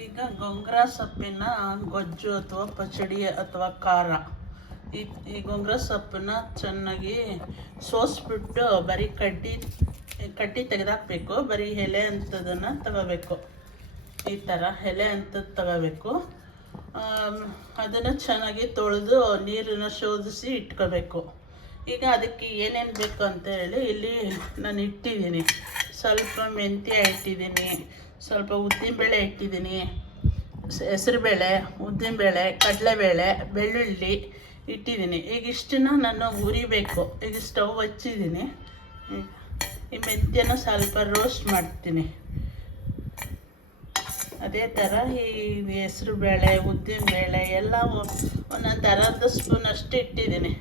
ಈಗ ಗೊಂಗ್ರ ಸೊಪ್ಪಿನ ಗೊಜ್ಜು ಅಥವಾ ಪಚಡಿ ಅಥವಾ ಖಾರ. ಈ ಗೊಂಗ್ರ ಸೊಪ್ಪನ್ನ ಚೆನ್ನಾಗಿ ಸೋಸ್ಬಿಟ್ಟು ಬರೀ ಕಡ್ಡಿ ತೆಗೆದಾಕಬೇಕು. ಬರೀ ಎಲೆ ಅಂಥದನ್ನು ತಗೋಬೇಕು. ಈ ಥರ ಎಲೆ ಅಂಥದ್ದು ತಗೋಬೇಕು. ಅದನ್ನು ಚೆನ್ನಾಗಿ ತೊಳೆದು ನೀರನ್ನು ಶೋಧಿಸಿ ಇಟ್ಕೋಬೇಕು. ಈಗ ಅದಕ್ಕೆ ಏನೇನು ಬೇಕು ಅಂತ ಹೇಳಿ ಇಲ್ಲಿ ನಾನು ಇಟ್ಟಿದ್ದೀನಿ. ಸ್ವಲ್ಪ ಮೆಂತ್ಯ ಇಟ್ಟಿದ್ದೀನಿ, ಸ್ವಲ್ಪ ಉದ್ದಿನಬೇಳೆ ಇಟ್ಟಿದ್ದೀನಿ, ಹೆಸರುಬೇಳೆ, ಉದ್ದಿನಬೇಳೆ, ಕಡಲೆಬೇಳೆ, ಬೆಳ್ಳುಳ್ಳಿ ಇಟ್ಟಿದ್ದೀನಿ. ಈಗ ಇಷ್ಟನ್ನು ನಾನು ಹುರಿಬೇಕು. ಈಗ ಸ್ಟವ್ ಹಚ್ಚಿದ್ದೀನಿ. ಈ ಮೆಂತ್ಯನ ಸ್ವಲ್ಪ ರೋಸ್ಟ್ ಮಾಡ್ತೀನಿ. ಅದೇ ಥರ ಈ ಹೆಸರುಬೇಳೆ, ಉದ್ದಿನಬೇಳೆ ಎಲ್ಲ ಒಂದೊಂದು ಅರ್ಧ ಸ್ಪೂನ್ ಅಷ್ಟು ಇಟ್ಟಿದ್ದೀನಿ.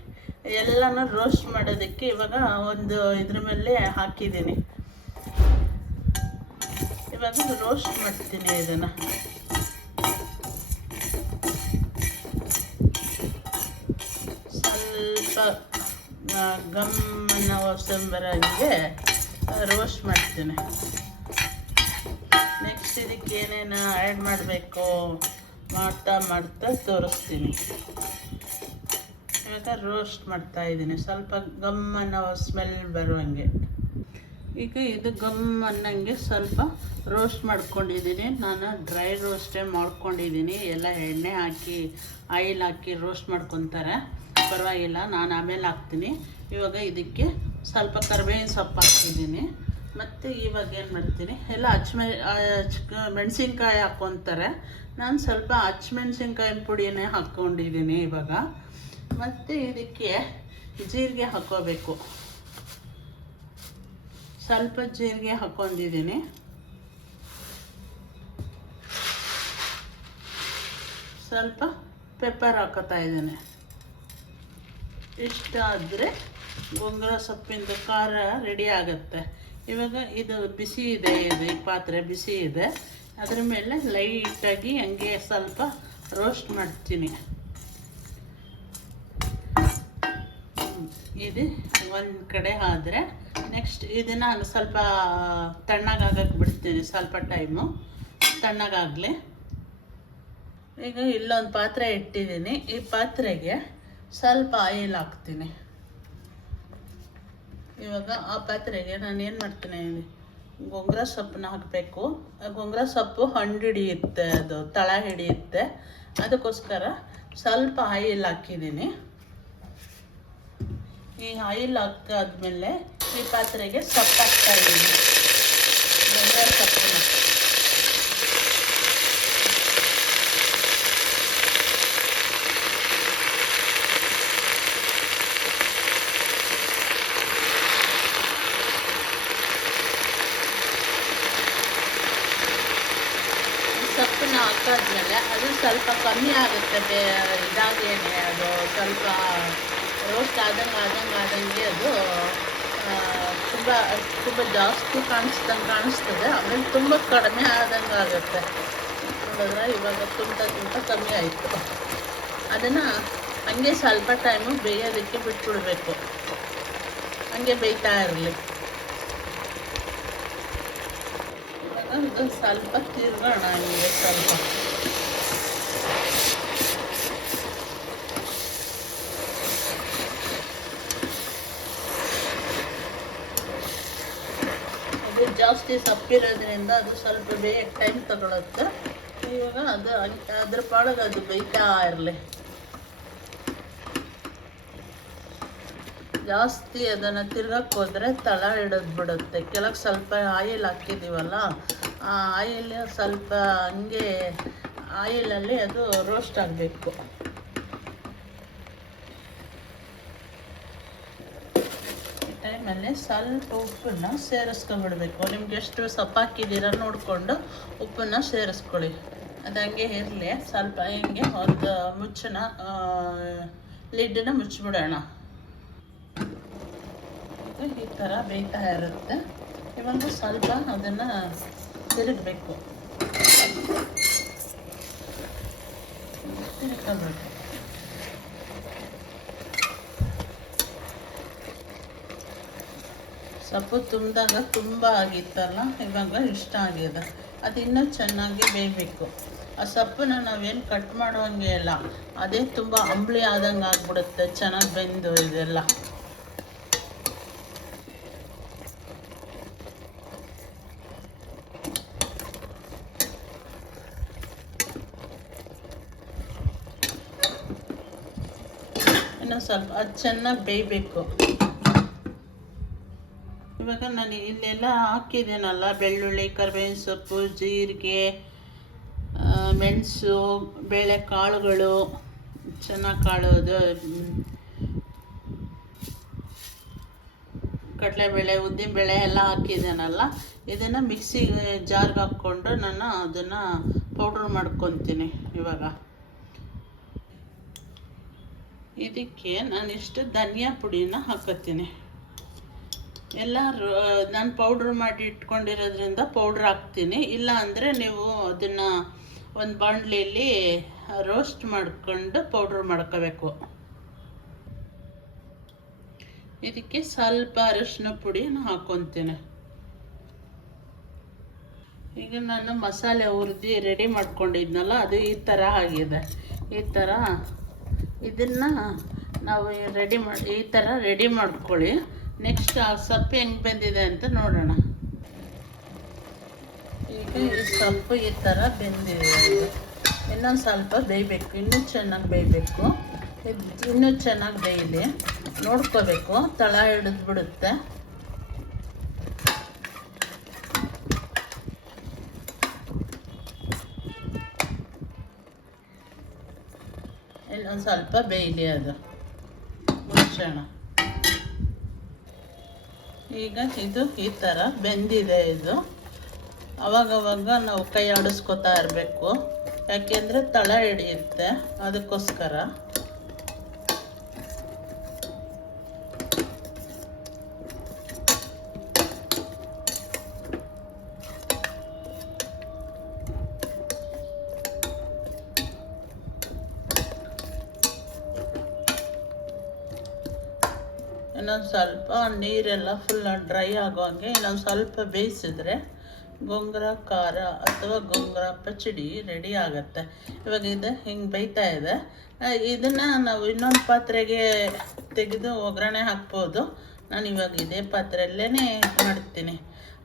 ಎಲ್ಲನೂ ರೋಸ್ಟ್ ಮಾಡೋದಕ್ಕೆ ಇವಾಗ ಒಂದು ಇದ್ರ ಮೇಲೆ ಹಾಕಿದ್ದೀನಿ. ಇವಾಗ ರೋಸ್ಟ್ ಮಾಡ್ತೀನಿ ಇದನ್ನು. ಸ್ವಲ್ಪ ಗಮ್ಮನ ಬರೋಂಗೆ ರೋಸ್ಟ್ ಮಾಡ್ತೀನಿ. ನೆಕ್ಸ್ಟ್ ಇದಕ್ಕೆ ಏನೇನು ಆ್ಯಡ್ ಮಾಡಬೇಕು ಮಾಡ್ತಾ ತೋರಿಸ್ತೀನಿ. ಇವಾಗ ರೋಸ್ಟ್ ಮಾಡ್ತಾಯಿದ್ದೀನಿ, ಸ್ವಲ್ಪ ಗಮ್ಮನ ಸ್ಮೆಲ್ ಬರುವಂಗೆ. ಈಗ ಇದು ಗಮ್ ಅನ್ನಂಗೆ ಸ್ವಲ್ಪ ರೋಸ್ಟ್ ಮಾಡ್ಕೊಂಡಿದ್ದೀನಿ. ನಾನು ಡ್ರೈ ರೋಸ್ಟೇ ಮಾಡ್ಕೊಂಡಿದ್ದೀನಿ. ಎಲ್ಲ ಎಣ್ಣೆ ಹಾಕಿ ಆಯಿಲ್ ಹಾಕಿ ರೋಸ್ಟ್ ಮಾಡ್ಕೊತಾರೆ, ಪರವಾಗಿಲ್ಲ. ನಾನು ಆಮೇಲೆ ಹಾಕ್ತೀನಿ. ಇವಾಗ ಇದಕ್ಕೆ ಸ್ವಲ್ಪ ಕರಿಬೇವಿನ ಸೊಪ್ಪು ಹಾಕ್ತಿದ್ದೀನಿ. ಮತ್ತು ಇವಾಗ ಏನು ಮಾಡ್ತೀನಿ, ಎಲ್ಲ ಮೆಣಸಿನ್ಕಾಯಿ ಹಾಕ್ಕೊತಾರೆ. ನಾನು ಸ್ವಲ್ಪ ಹಸಿಮೆಣ್ಸಿನ್ಕಾಯಿ ಪುಡಿನೇ ಹಾಕ್ಕೊಂಡಿದ್ದೀನಿ ಇವಾಗ. ಮತ್ತು ಇದಕ್ಕೆ ಜೀರಿಗೆ ಹಾಕ್ಕೋಬೇಕು. ಸ್ವಲ್ಪ ಜೀರಿಗೆ ಹಾಕ್ಕೊಂಡಿದ್ದೀನಿ. ಸ್ವಲ್ಪ ಪೆಪ್ಪರ್ ಹಾಕೋತಾ ಇದ್ದೇನೆ. ಇಷ್ಟ ಆದರೆ ಗೊಂಗ್ರ ಸೊಪ್ಪಿಂದು ಖಾರ ರೆಡಿ ಆಗುತ್ತೆ. ಇವಾಗ ಇದು ಬಿಸಿ ಇದೆ, ಈ ಪಾತ್ರೆ ಬಿಸಿ ಇದೆ. ಅದ್ರ ಮೇಲೆ ಲೈಟಾಗಿ ಹಂಗೆ ಸ್ವಲ್ಪ ರೋಸ್ಟ್ ಮಾಡ್ತೀನಿ. ಇದು ಒಂದು ಕಡೆ ಆದರೆ ನೆಕ್ಸ್ಟ್ ಇದನ್ನು ಸ್ವಲ್ಪ ತಣ್ಣಗಾಗಕ್ಕೆ ಬಿಡ್ತೀನಿ. ಸ್ವಲ್ಪ ಟೈಮು ತಣ್ಣಗಾಗಲಿ. ಈಗ ಇಲ್ಲೊಂದು ಪಾತ್ರೆ ಇಟ್ಟಿದ್ದೀನಿ. ಈ ಪಾತ್ರೆಗೆ ಸ್ವಲ್ಪ ಆಯಿಲ್ ಹಾಕ್ತೀನಿ. ಇವಾಗ ಆ ಪಾತ್ರೆಗೆ ನಾನು ಏನು ಮಾಡ್ತೀನಿ, ಗೊಂಗ್ರ ಸೊಪ್ಪನ್ನ ಹಾಕಬೇಕು. ಗೊಂಗ್ರ ಸೊಪ್ಪು ಹಣ್ಣು ಹಿಡಿಯುತ್ತೆ, ಅದು ತಳ ಹಿಡಿಯುತ್ತೆ. ಅದಕ್ಕೋಸ್ಕರ ಸ್ವಲ್ಪ ಆಯಿಲ್ ಹಾಕಿದ್ದೀನಿ. ಈ ಆಯಿಲ್ ಹಾಕಾದ್ಮೇಲೆ ಈ ಪಾತ್ರೆಗೆ ಸೊಪ್ಪು ಹಾಕ್ತಾಯಿದ್ದೀನಿ. ಗೊಂಗ್ರ ಸೊಪ್ಪನ್ನ ಸೊಪ್ಪನ್ನ ಹಾಕಾದ್ಮೇಲೆ ಅದು ಸ್ವಲ್ಪ ಕಮ್ಮಿ ಆಗುತ್ತೆ. ಇದಾಗೇನೆ ಅದು ಸ್ವಲ್ಪ ರೋಸ್ಟ್ ಆದಂಗೆ ಅದು ತುಂಬ ಜಾಸ್ತಿ ಕಾಣಿಸ್ತದೆ. ಆಮೇಲೆ ತುಂಬ ಕಡಿಮೆ ಆದಂಗೆ ಆಗುತ್ತೆ. ನೋಡಿದ್ರೆ ಇವಾಗ ತುಂಬ ಕಮ್ಮಿ ಆಯಿತು. ಅದನ್ನು ಹಂಗೆ ಸ್ವಲ್ಪ ಟೈಮು ಬೇಯೋದಕ್ಕೆ ಬಿಟ್ಬಿಡ್ಬೇಕು. ಹಂಗೆ ಬೇಯ್ತಾ ಇರಲಿ. ಇವಾಗ ಇದು ಸ್ವಲ್ಪ ತಿರ್ಗೋಣ ಹಂಗೆ ಸ್ವಲ್ಪ. ಜಾಸ್ತಿ ಸೊಪ್ಪಿರೋದ್ರಿಂದ ಅದು ಸ್ವಲ್ಪ ಬೇಯಕ್ಕೆ ಟೈಮ್ ತಗೊಳುತ್ತೆ. ಇವಾಗ ಅದು ಅದ್ರ ಪಾಡಿಗೆ ಅದು ಬೇಯ್ತಾ ಇರಲಿ. ಜಾಸ್ತಿ ಅದನ್ನು ತಿರ್ಗಕ್ಕೆ ಹೋದರೆ ತಳ ಹಿಡಿದು ಬಿಡುತ್ತೆ. ಕೆಳಗೆ ಸ್ವಲ್ಪ ಆಯಿಲ್ ಹಾಕಿದ್ದೀವಲ್ಲ, ಆ ಆಯಿಲ್ ಸ್ವಲ್ಪ ಹಂಗೆ ಆಯಿಲಲ್ಲಿ ಅದು ರೋಸ್ಟ್ ಆಗಬೇಕು. ಟೈಮಲ್ಲಿ ಸ್ವಲ್ಪ ಉಪ್ಪನ್ನು ಸೇರಿಸ್ಕೊಂಡ್ಬಿಡ್ಬೇಕು. ನಿಮ್ಗೆ ಎಷ್ಟು ಸೊಪ್ಪು ಹಾಕಿದ್ದೀರ ನೋಡಿಕೊಂಡು ಉಪ್ಪನ್ನು ಸೇರಿಸ್ಕೊಳ್ಳಿ. ಅದು ಹಂಗೆ ಇರಲಿ. ಸ್ವಲ್ಪ ಹಿಂಗೆ ಒಂದು ಲಿಡ್ಡನ್ನ ಮುಚ್ಚಿಬಿಡೋಣ. ಈ ಥರ ಬೇಯ್ತಾ ಇರುತ್ತೆ. ಇವಾಗ ಸ್ವಲ್ಪ ಅದನ್ನು ತಿರುಗಬೇಕು, ತಿರ್ಕೊಬೇಕು. ಸೊಪ್ಪು ತುಂಬಿದಾಗ ತುಂಬ ಆಗಿತ್ತಲ್ಲ, ಇವಾಗ ಇಷ್ಟ ಆಗಿದೆ. ಅದು ಇನ್ನೂ ಚೆನ್ನಾಗಿ ಬೇಯಬೇಕು. ಆ ಸೊಪ್ಪನ್ನ ನಾವೇನು ಕಟ್ ಮಾಡೋಂಗೆ ಇಲ್ಲ, ಅದೇ ತುಂಬ ಅಂಬ್ಲಿ ಆದಂಗೆ ಆಗ್ಬಿಡುತ್ತೆ ಚೆನ್ನಾಗಿ ಬೆಂದು ಇದೆಲ್ಲ. ಇನ್ನು ಸ್ವಲ್ಪ ಅದು ಚೆನ್ನಾಗಿ ಬೇಯಬೇಕು. ಇವಾಗ ನಾನು ಇಲ್ಲೆಲ್ಲ ಹಾಕಿದ್ದೀನಲ್ಲ, ಬೆಳ್ಳುಳ್ಳಿ, ಕರಿಬೇವಿನ ಸೊಪ್ಪು, ಜೀರಿಗೆ, ಮೆಣಸು, ಬೇಳೆಕಾಳುಗಳು, ಚೆನ್ನಾಗಿ ಕಾಳೋದು, ಕಡಲೆಬೇಳೆ, ಉದ್ದಿನಬೇಳೆ ಎಲ್ಲ ಹಾಕಿದ್ದೀನಲ್ಲ, ಇದನ್ನು ಮಿಕ್ಸಿ ಜಾರ್ಗೆ ಹಾಕ್ಕೊಂಡು ನಾನು ಅದನ್ನು ಪೌಡ್ರ್ ಮಾಡ್ಕೊತೀನಿ. ಇವಾಗ ಇದಕ್ಕೆ ನಾನಿಷ್ಟು ಧನಿಯಾ ಪುಡಿನ ಹಾಕೋತೀನಿ. ಎಲ್ಲ ನಾನು ಪೌಡ್ರ್ ಮಾಡಿ ಇಟ್ಕೊಂಡಿರೋದ್ರಿಂದ ಪೌಡ್ರ್ ಹಾಕ್ತೀನಿ. ಇಲ್ಲ ಅಂದರೆ ನೀವು ಅದನ್ನು ಒಂದು ಬಾಣಲೆಯಲ್ಲಿ ರೋಸ್ಟ್ ಮಾಡ್ಕೊಂಡು ಪೌಡ್ರ್ ಮಾಡ್ಕೋಬೇಕು. ಇದಕ್ಕೆ ಸ್ವಲ್ಪ ಅರಿಶಿನ ಪುಡಿನ ಹಾಕ್ಕೊತೀನಿ. ಈಗ ನಾನು ಮಸಾಲೆ ಹುರಿದು ರೆಡಿ ಮಾಡ್ಕೊಂಡಿದ್ನಲ್ಲ, ಅದು ಈ ಥರ ಆಗಿದೆ. ಈ ಥರ ಇದನ್ನು ನಾವು ಈ ಥರ ರೆಡಿ ಮಾಡ್ಕೊಳ್ಳಿ. ನೆಕ್ಸ್ಟ್ ಆ ಸೊಪ್ಪು ಹೆಂಗೆ ಬೆಂದಿದೆ ಅಂತ ನೋಡೋಣ. ಈಗ ಈ ಸೊಪ್ಪು ಈ ಥರ ಬೆಂದಿದೆ. ಇನ್ನೊಂದು ಸ್ವಲ್ಪ ಬೇಯಬೇಕು, ಇನ್ನೂ ಚೆನ್ನಾಗಿ ಬೇಯಬೇಕು. ಇದು ಇನ್ನೂ ಚೆನ್ನಾಗಿ ಬೇಯಲಿ, ನೋಡ್ಕೋಬೇಕು, ತಳ ಹಿಡಿದು ಬಿಡುತ್ತೆ. ಇನ್ನೊಂದು ಸ್ವಲ್ಪ ಬೇಯಲಿ, ಅದು ಮುಚ್ಚೋಣ. ಈಗ ಇದು ಈ ಥರ ಬೆಂದಿದೆ. ಇದು ಅವಾಗವಾಗ ನಾವು ಕೈ ಆಡಿಸ್ಕೊತಾ ಇರಬೇಕು, ಯಾಕೆಂದರೆ ತಳ ಹಿಡಿಯುತ್ತೆ, ಅದಕ್ಕೋಸ್ಕರ. ಇನ್ನೊಂದು ಸ್ವಲ್ಪ ನೀರೆಲ್ಲ ಫುಲ್ ಡ್ರೈ ಆಗೋಂಗೆ ಇನ್ನೊಂದು ಸ್ವಲ್ಪ ಬೇಯಿಸಿದ್ರೆ ಗೋಂಗೂರ ಖಾರ ಅಥವಾ ಗೋಂಗೂರ ಪಚ್ಚಡಿ ರೆಡಿ ಆಗುತ್ತೆ. ಇವಾಗ ಇದು ಹಿಂಗೆ ಬೇಯ್ತಾ ಇದೆ. ಇದನ್ನು ನಾವು ಇನ್ನೊಂದು ಪಾತ್ರೆಗೆ ತೆಗೆದು ಒಗ್ಗರಣೆ ಹಾಕ್ಬೋದು. ನಾನು ಇವಾಗ ಇದೇ ಪಾತ್ರೆಯಲ್ಲೇ ಮಾಡ್ತೀನಿ.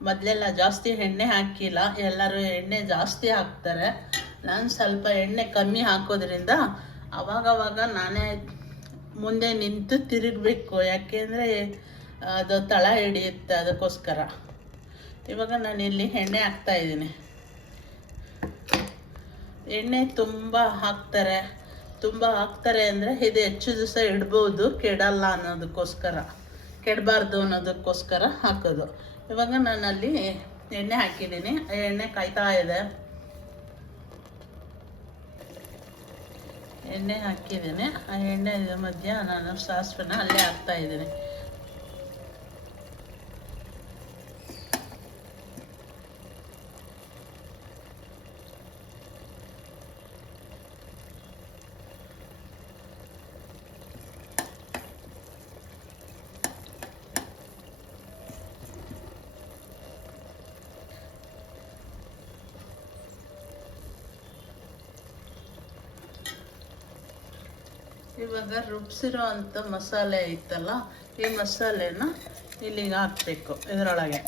ಮೊದಲೆಲ್ಲ ಜಾಸ್ತಿ ಎಣ್ಣೆ ಹಾಕಿಲ್ಲ, ಎಲ್ಲರೂ ಎಣ್ಣೆ ಜಾಸ್ತಿ ಹಾಕ್ತಾರೆ. ನಾನು ಸ್ವಲ್ಪ ಎಣ್ಣೆ ಕಮ್ಮಿ ಹಾಕೋದ್ರಿಂದ ಅವಾಗವಾಗ ನಾನೇ ಮುಂದೆ ನಿಂತು ತಿರುಗಬೇಕು, ಯಾಕೆಂದರೆ ಅದು ತಳ ಹಿಡಿಯುತ್ತೆ, ಅದಕ್ಕೋಸ್ಕರ. ಇವಾಗ ನಾನಿಲ್ಲಿ ಎಣ್ಣೆ ಹಾಕ್ತಾಯಿದ್ದೀನಿ. ಎಣ್ಣೆ ತುಂಬ ಹಾಕ್ತಾರೆ ಅಂದರೆ ಇದು ಹೆಚ್ಚು ದಿವಸ ಇಡ್ಬೋದು, ಕೆಡಲ್ಲ ಅನ್ನೋದಕ್ಕೋಸ್ಕರ, ಕೆಡಬಾರ್ದು ಅನ್ನೋದಕ್ಕೋಸ್ಕರ ಹಾಕೋದು. ಇವಾಗ ನಾನಲ್ಲಿ ಎಣ್ಣೆ ಹಾಕಿದ್ದೀನಿ, ಎಣ್ಣೆ ಕಾಯ್ತಾ ಇದೆ. ಎಣ್ಣೆ ಹಾಕಿದ್ದೀನಿ. ಆ ಎಣ್ಣೆ ಮಧ್ಯ ನಾನು ಸಾಸಿವೆನ ಅಲ್ಲೇ ಹಾಕ್ತಾಯಿದ್ದೀನಿ. ಇವಾಗ ರುಬ್ಸಿರೋ ಅಂಥ ಮಸಾಲೆ ಇತ್ತಲ್ಲ, ಈ ಮಸಾಲೆನ ಇಲ್ಲಿಗೆ ಹಾಕಬೇಕು. ಇದರೊಳಗೆ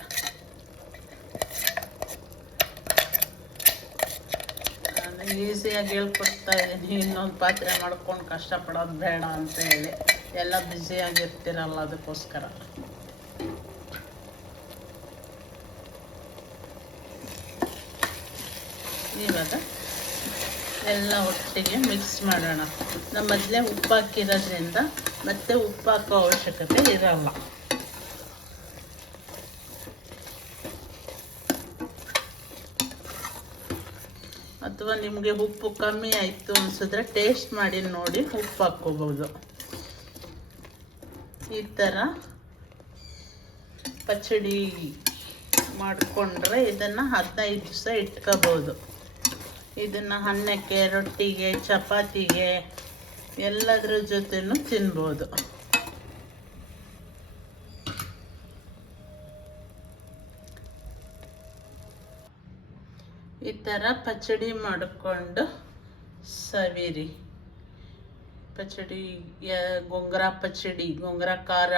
ನಾನು ಈಸಿಯಾಗಿ ಹೇಳ್ಕೊಡ್ತಾ ಇದ್ದೀನಿ, ಇನ್ನೊಂದು ಪಾತ್ರೆ ಮಾಡ್ಕೊಂಡು ಕಷ್ಟಪಡೋದು ಬೇಡ ಅಂತ ಹೇಳಿ. ಎಲ್ಲ ಬ್ಯುಸಿಯಾಗಿರ್ತೀರಲ್ಲ, ಅದಕ್ಕೋಸ್ಕರ. ಇವಾಗ ಎಲ್ಲ ಒಟ್ಟಿಗೆ ಮಿಕ್ಸ್ ಮಾಡೋಣ. ನಮ್ಮ ಮೊದಲೇ ಉಪ್ಪು ಹಾಕಿರೋದ್ರಿಂದ ಮತ್ತೆ ಉಪ್ಪು ಹಾಕೋ ಅವಶ್ಯಕತೆ ಇರಲ್ಲ. ಅಥವಾ ನಿಮಗೆ ಉಪ್ಪು ಕಮ್ಮಿ ಆಯಿತು ಅನಿಸಿದ್ರೆ ಟೇಸ್ಟ್ ಮಾಡಿ ನೋಡಿ ಉಪ್ಪು ಹಾಕ್ಕೋಬೋದು. ಈ ಥರ ಪಚ್ಚಡಿ ಮಾಡಿಕೊಂಡ್ರೆ ಇದನ್ನು 15 ದಿವಸ ಇಟ್ಕೋಬೋದು. ಇದನ್ನು ಅನ್ನಕ್ಕೆ, ರೊಟ್ಟಿಗೆ, ಚಪಾತಿಗೆ ಎಲ್ಲದರ ಜೊತೆನೂ ತಿನ್ಬೋದು. ಥರ ಪಚಡಿ ಮಾಡಿಕೊಂಡು ಸವಿರಿ. ಪಚಡಿ ಗೋಂಗೂರ ಪಚಡಿ, ಗೋಂಗೂರ ಖಾರ